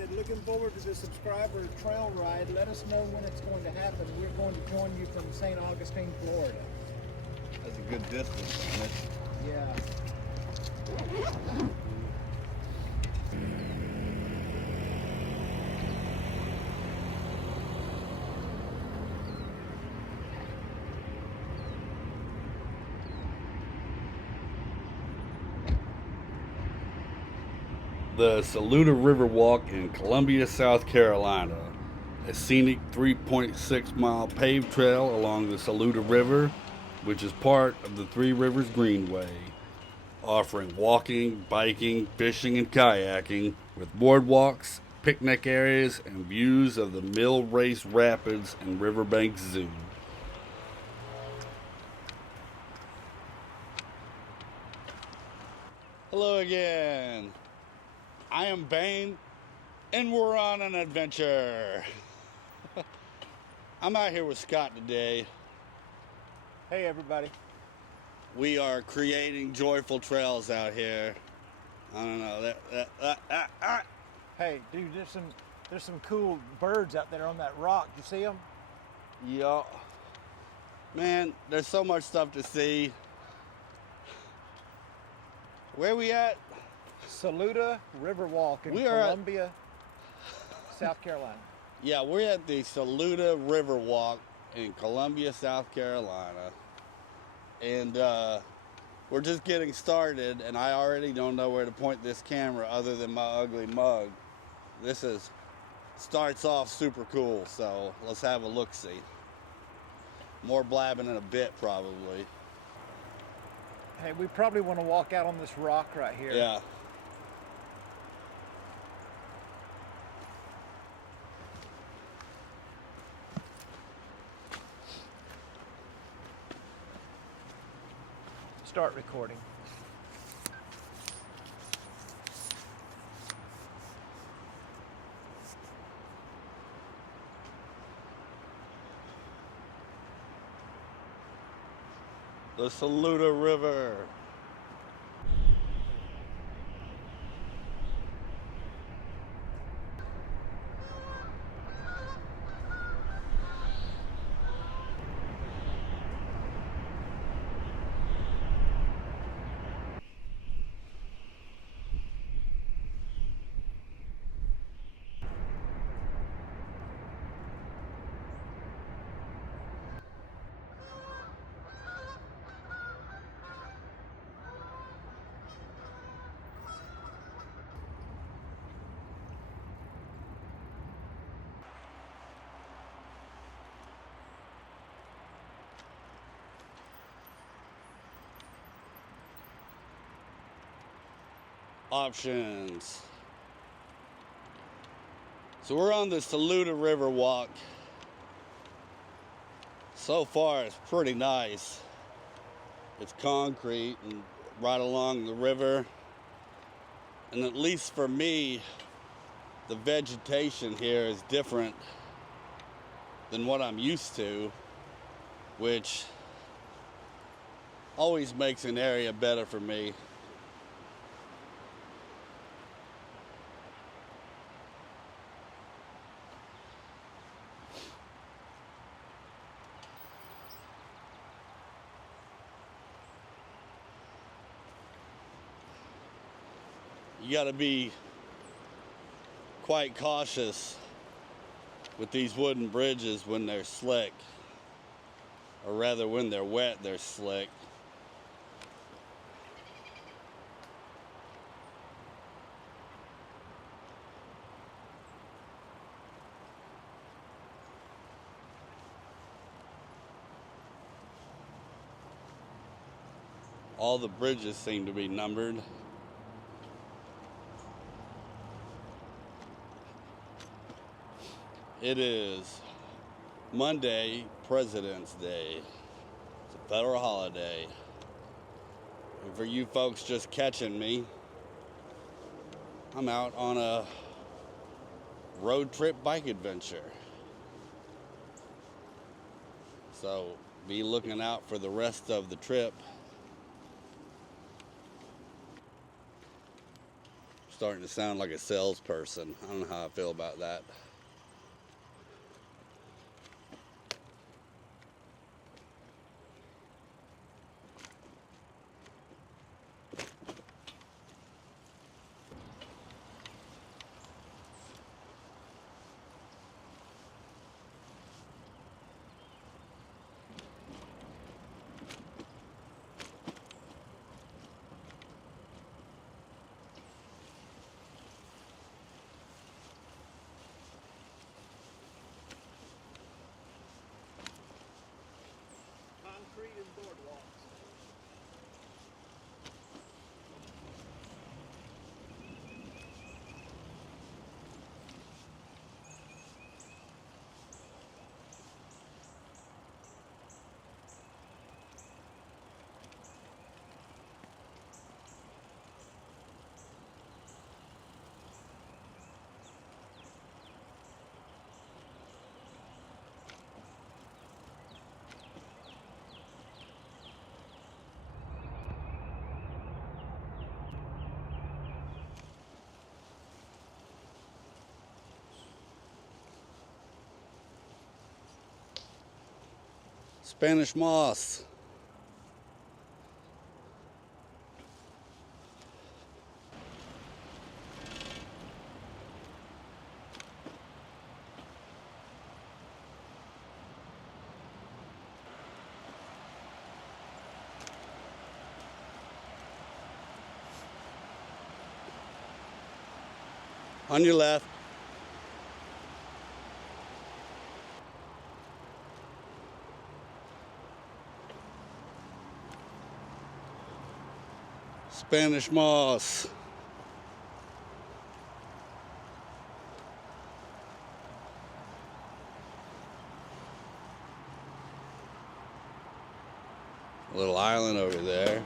said, looking forward to the subscriber trail ride. Let us know when it's going to happen. We're going to join you from St. Augustine, Florida. That's a good distance, isn't it? Yeah. The Saluda River Walk in Columbia, South Carolina, a scenic 3.6 mile paved trail along the Saluda River, which is part of the Three Rivers Greenway, offering walking, biking, fishing, and kayaking with boardwalks, picnic areas, and views of the Mill Race Rapids and Riverbank Zoo. Hello again. I am Bane, and we're on an adventure. I'm out here with Scott today. Hey, everybody. We are creating joyful trails out here. I don't know. Hey, dude, there's some cool birds out there on that rock. You see them? Yeah. Man, there's so much stuff to see. Where we at? Saluda River Walk in We are Columbia, South Carolina. Yeah, we're at the Saluda River Walk in Columbia, South Carolina. And we're just getting started, and I already don't know where to point this camera other than my ugly mug. This starts off super cool, so let's have a look-see. More blabbing in a bit, probably. Hey, we probably want to walk out on this rock right here. Yeah. Start recording. The Saluda River. Options. So we're on the Saluda River Walk. So far it's pretty nice. It's concrete and right along the river. And at least for me, the vegetation here is different than what I'm used to, which always makes an area better for me. You got to be quite cautious with these wooden bridges when they're slick, or rather when they're wet, they're slick. All the bridges seem to be numbered. It is Monday, President's Day. It's a federal holiday. And for you folks just catching me, I'm out on a road trip bike adventure. So be looking out for the rest of the trip. starting to sound like a salesperson. I don't know how I feel about that. Concrete and boardwalks. Spanish moss. On your left. Spanish moss. A little island over there.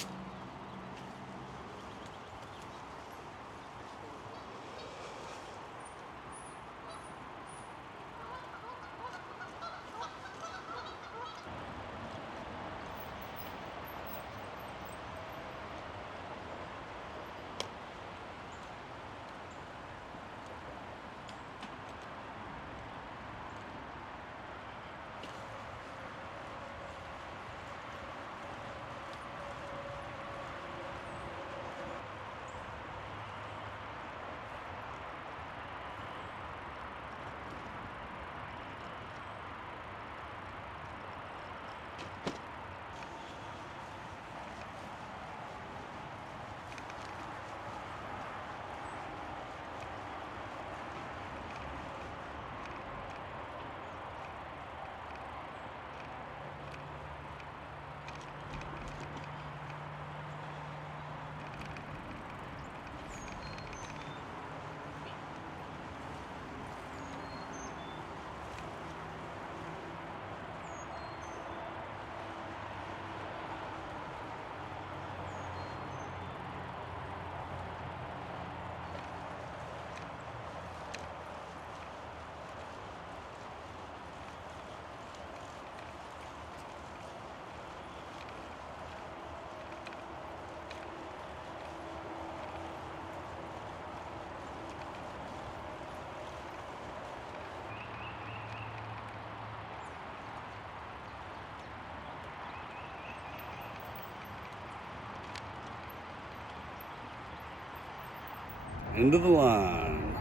Into the line.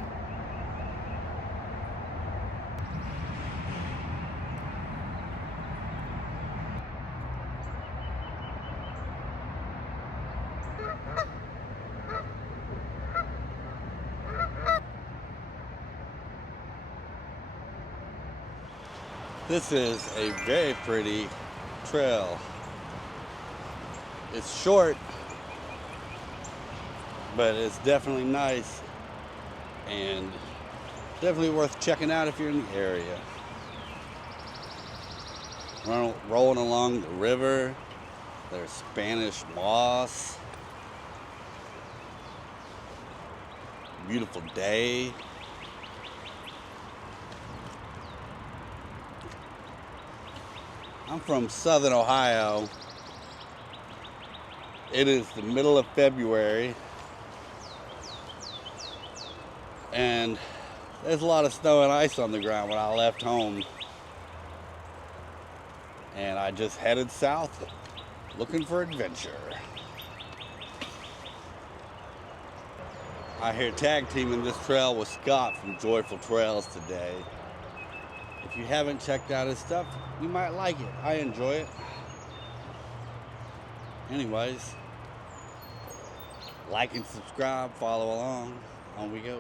This is a very pretty trail. It's short, but it's definitely nice and definitely worth checking out if you're in the area. Rolling along the river, there's Spanish moss. Beautiful day. I'm from Southern Ohio. It is the middle of February. And there's a lot of snow and ice on the ground when I left home. And I just headed south looking for adventure. I hear tag teaming this trail with Scott from Joyful Trails today. If you haven't checked out his stuff, you might like it. I enjoy it. Anyways, like and subscribe, follow along. On we go.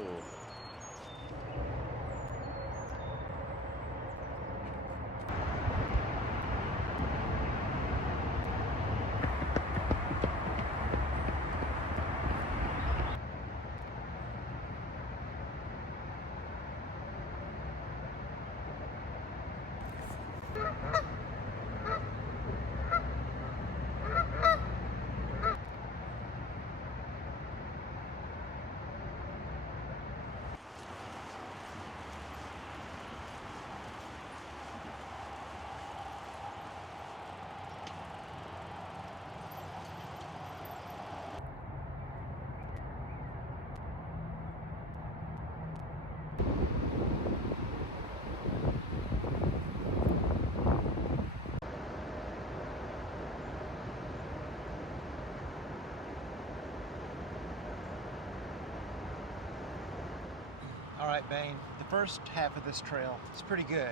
All right, Bane, the first half of this trail is pretty good,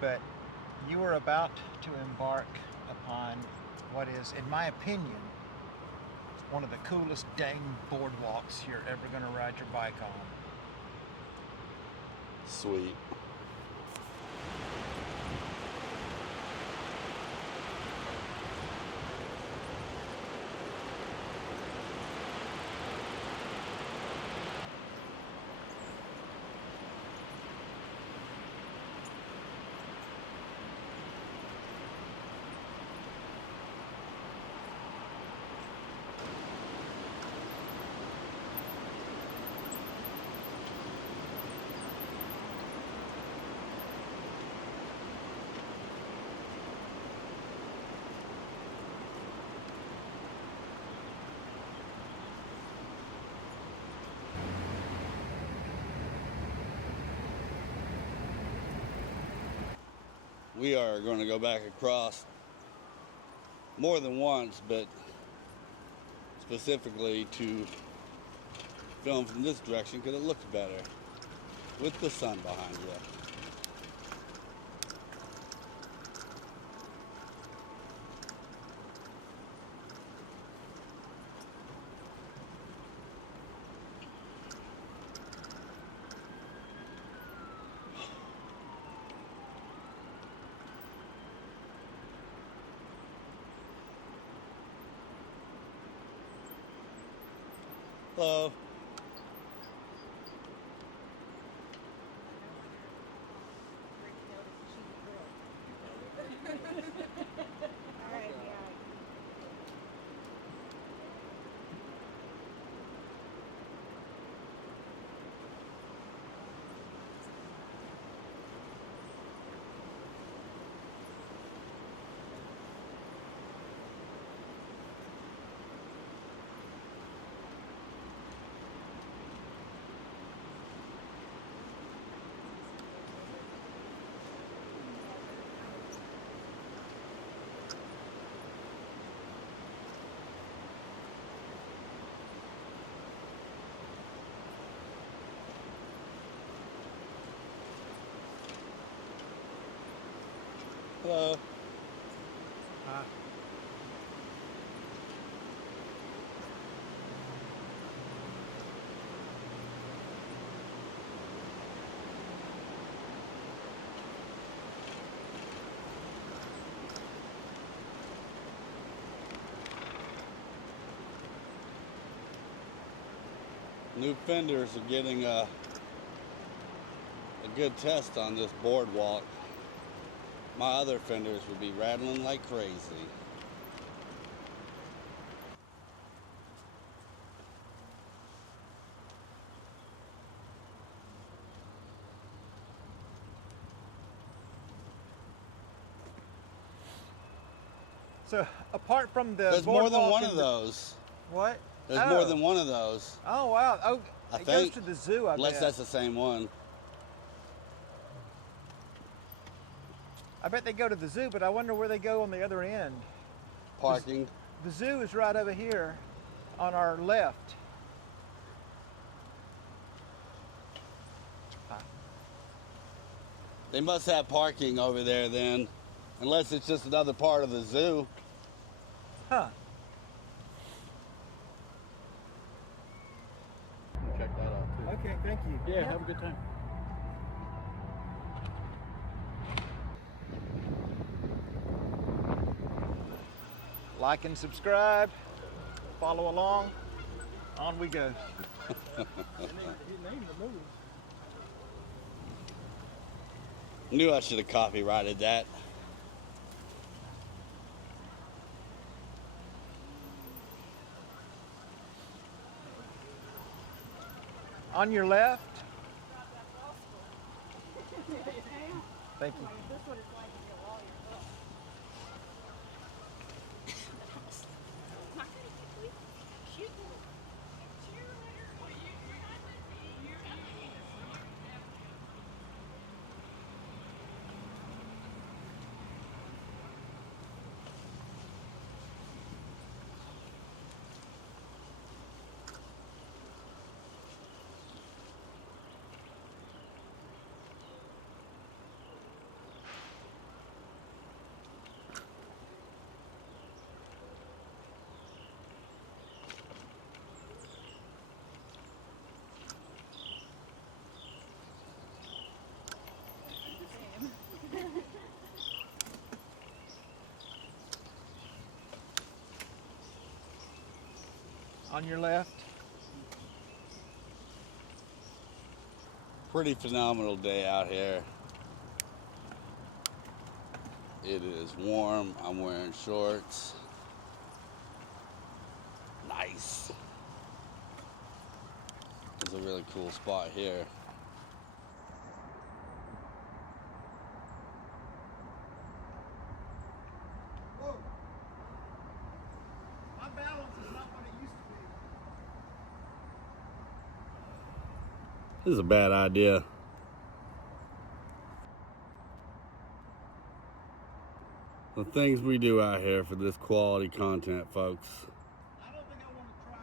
but you are about to embark upon what is, in my opinion, one of the coolest dang boardwalks you're ever going to ride your bike on. Sweet. We are going to go back across more than once, but specifically to film from this direction because it looks better with the sun behind you. Hello. Hello. New fenders are getting a good test on this boardwalk. My other fenders would be rattling like crazy. So, apart from the There's more than boardwalk one and of those. What? There's more than one of those. Oh, wow. Oh, I It think. goes to the zoo, I Unless bet. that's the same one. I bet they go to the zoo, but I wonder where they go on the other end. Parking. The zoo is right over here on our left. They must have parking over there then. Unless it's just another part of the zoo. Huh. Check that out too. Okay, thank you. Yeah, have a good time. Like and subscribe. Follow along. On we go. He named the movie. Knew I should have copyrighted that. On your left. Thank you. That's what it's like to go all your book. Cute little On your left. Pretty phenomenal day out here. It is warm. I'm wearing shorts. Nice. It's a really cool spot here. Whoa. My balance is not what it used to be. This is a bad idea. The things we do out here for this quality content, folks. I don't think I want to try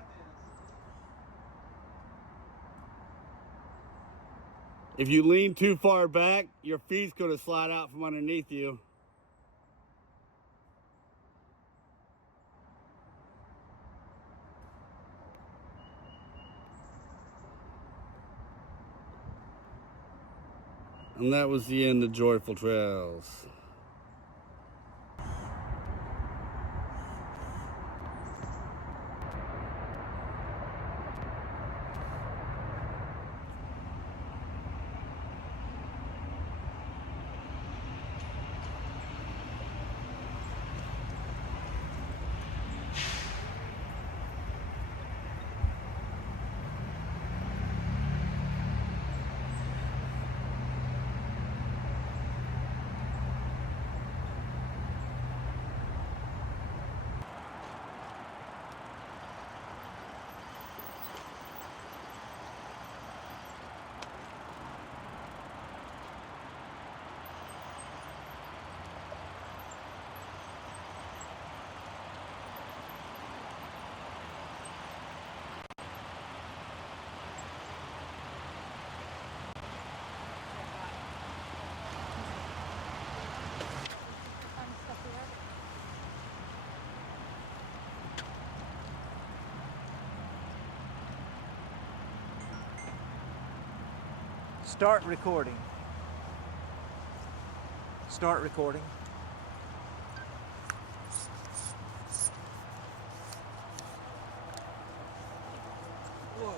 this. If you lean too far back, your feet's gonna slide out from underneath you. And that was the end of Joyful Trails. fun stuff here. Start recording. Start recording. Whoa.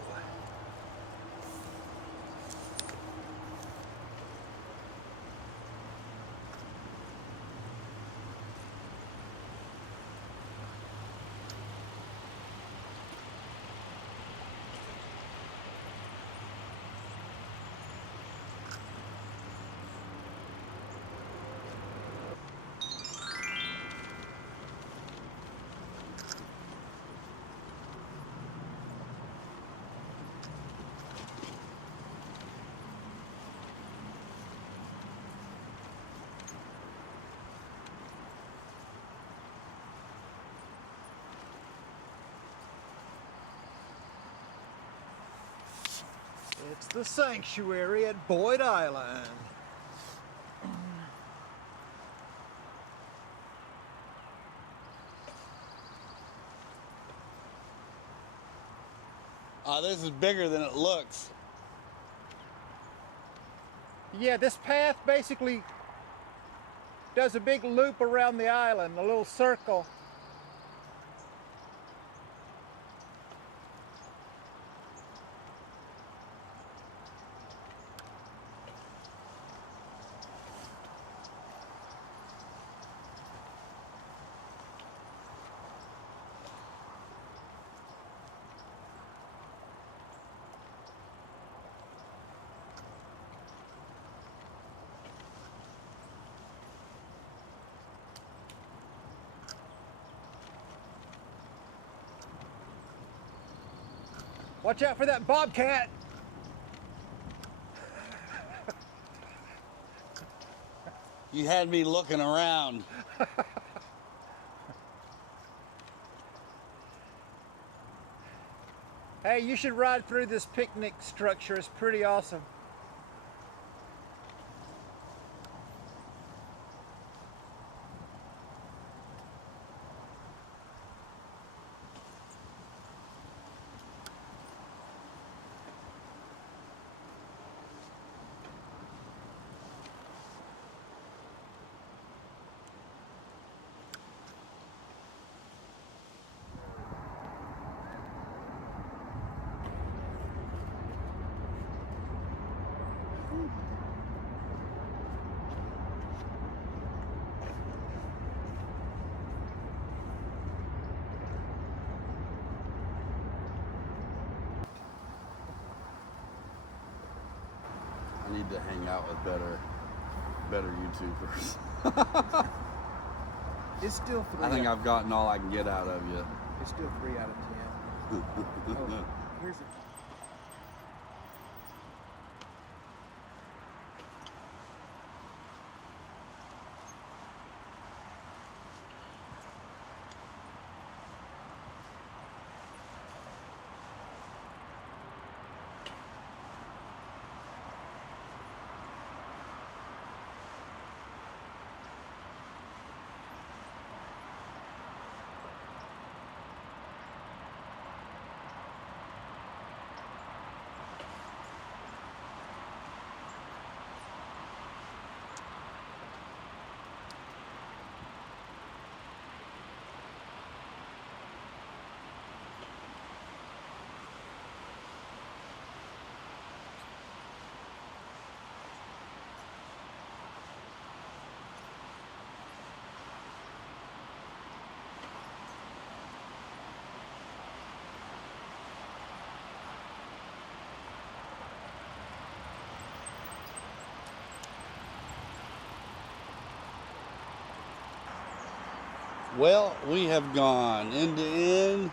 the sanctuary at Boyd Island. This is bigger than it looks. Yeah, this path basically does a big loop around the island, a little circle. Watch out for that bobcat. You had me looking around. Hey, you should ride through this picnic structure. It's pretty awesome. I need to hang out with better YouTubers. It's still 3 I think out. I've gotten all I can get out of you. It's still 3 out of 10. Oh, here's a Well, we have gone end to end,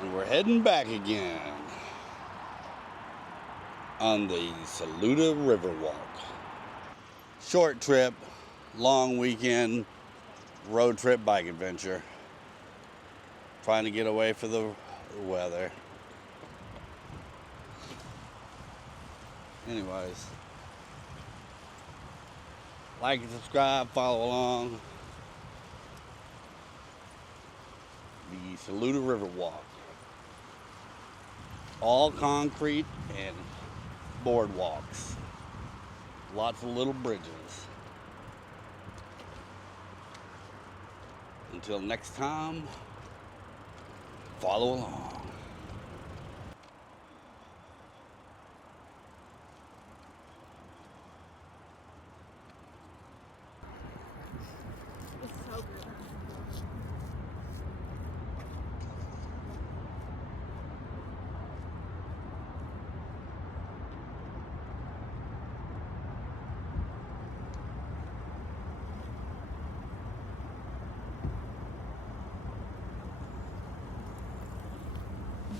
and we're heading back again on the Saluda River Walk. Short trip, long weekend, road trip bike adventure. Trying to get away from the weather. Anyways, like and subscribe, follow along. The Saluda River Walk. All concrete and boardwalks. Lots of little bridges. Until next time, follow along. It's so good.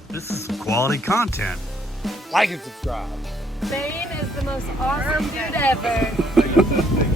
This is quality content. Like and subscribe. Bane is the most awesome dude ever.